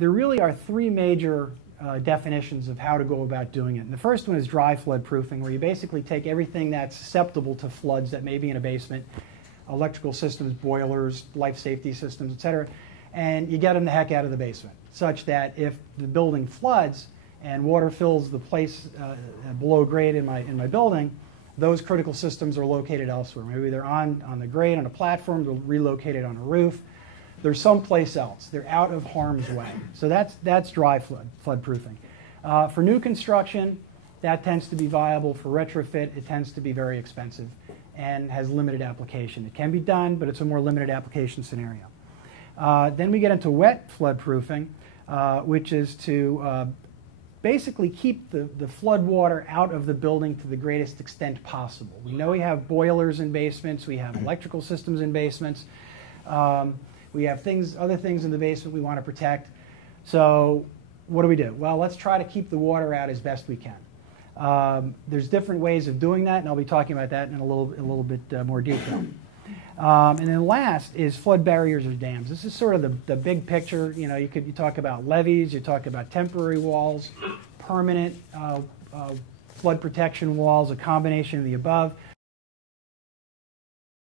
there really are three major definitions of how to go about doing it. And the first one is dry flood proofing, where you basically take everything that's susceptible to floods that may be in a basement, electrical systems, boilers, life safety systems, et cetera, and you get them the heck out of the basement, such that if the building floods and water fills the place below grade in my building, those critical systems are located elsewhere. Maybe they're on the grade on a platform, they're relocated on a roof. They're someplace else. They're out of harm's way. So that's dry flood proofing. For new construction, that tends to be viable. For retrofit, it tends to be very expensive and has limited application. It can be done, but it's a more limited application scenario. Then we get into wet flood proofing, which is to basically keep the flood water out of the building to the greatest extent possible. We know we have boilers in basements. We have electrical systems in basements. We have other things in the basement we want to protect. So what do? Well, let's try to keep the water out as best we can. There's different ways of doing that, and I'll be talking about that in a little bit more detail. And then last is flood barriers or dams. This is sort of the big picture. You know, you talk about levees, you talk about temporary walls, permanent flood protection walls, a combination of the above.